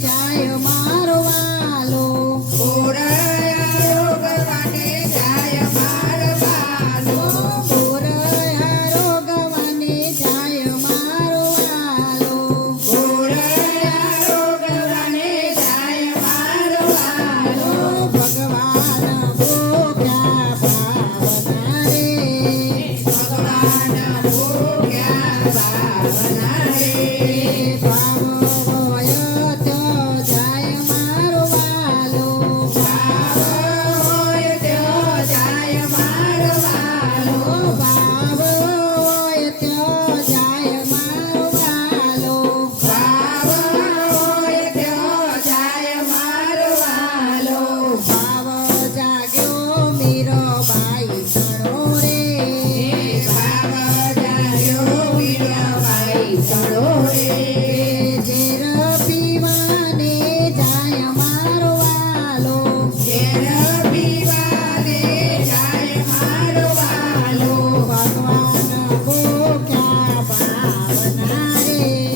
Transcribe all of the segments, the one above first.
加油妈 You.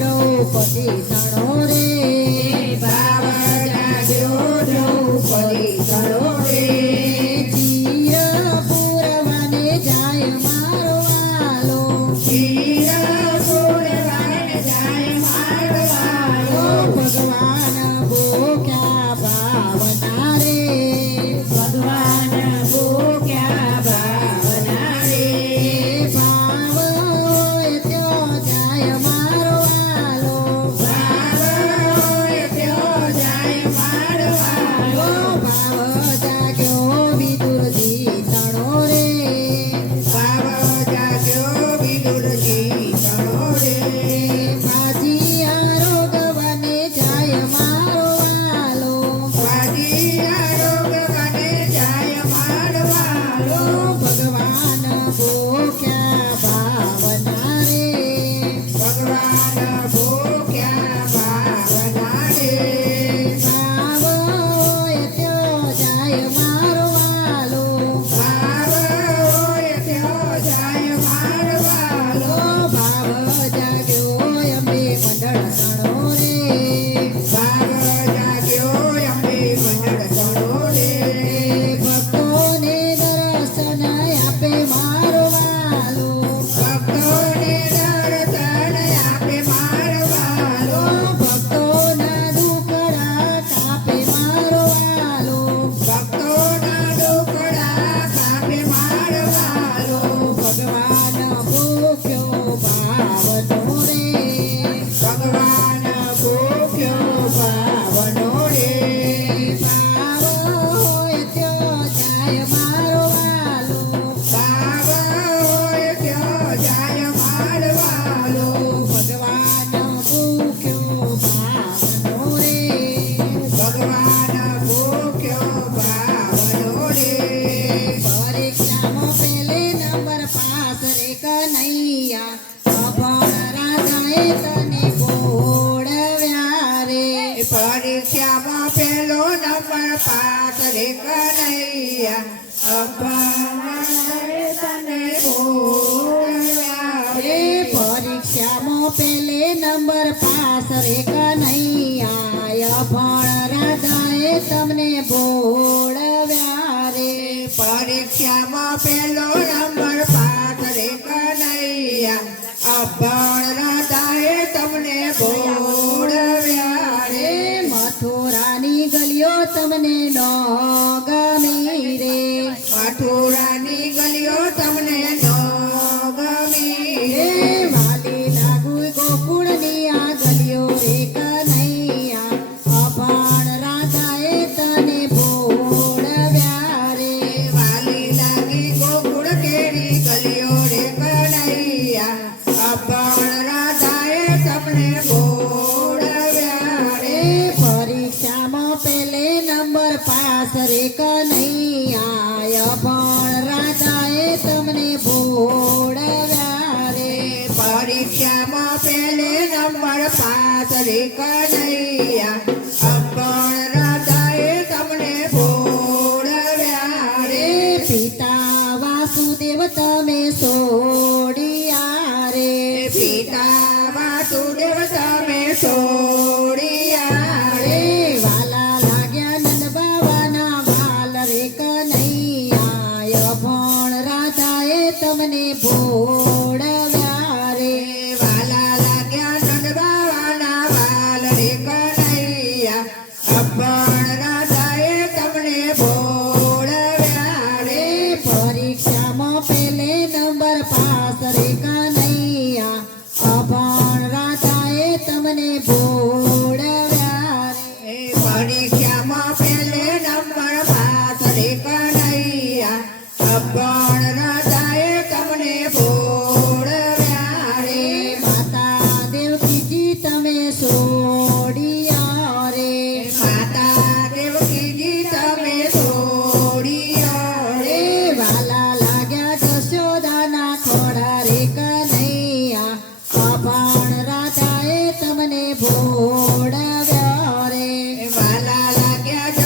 Draupadi તણો રે. Number pass રે કનૈયા ફળ રાધાએ તમને ભોળવ્યા રે. પરીક્ષામાં પહેલો નંબર પાસ રે કનૈયા અફળ રાધાએ તમને ભોળવ્યા રે. મથુરાની ગલીઓ તમને ન ગમી રે. મથુરાની ગલીઓ તમને Natal América. yeah.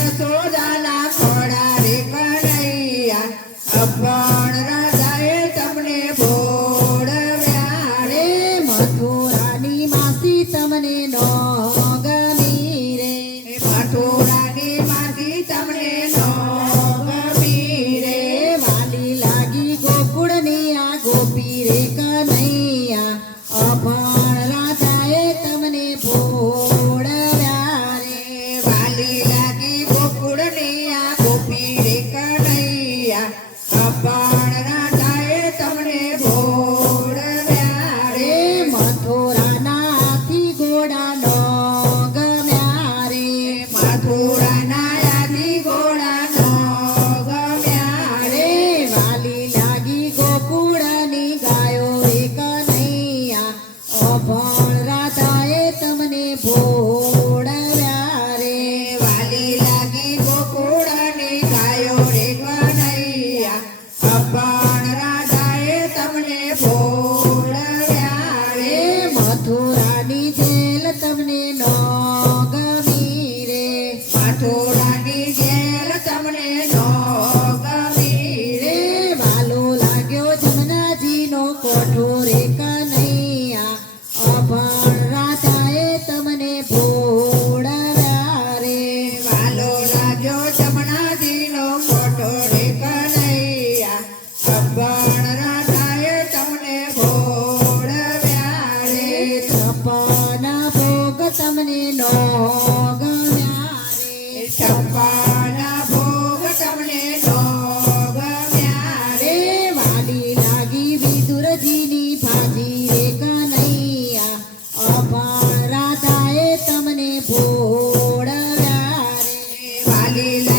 No. Aguilar.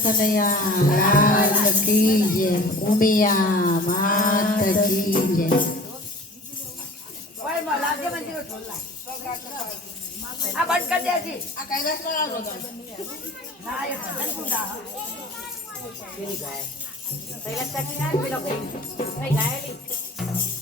Kanaiya લાલ કી જય ઉમિયા માત કી જય આ ના, એ ભજન? કૈલાસ કાકી ના પેલો કઈ ગાયેલી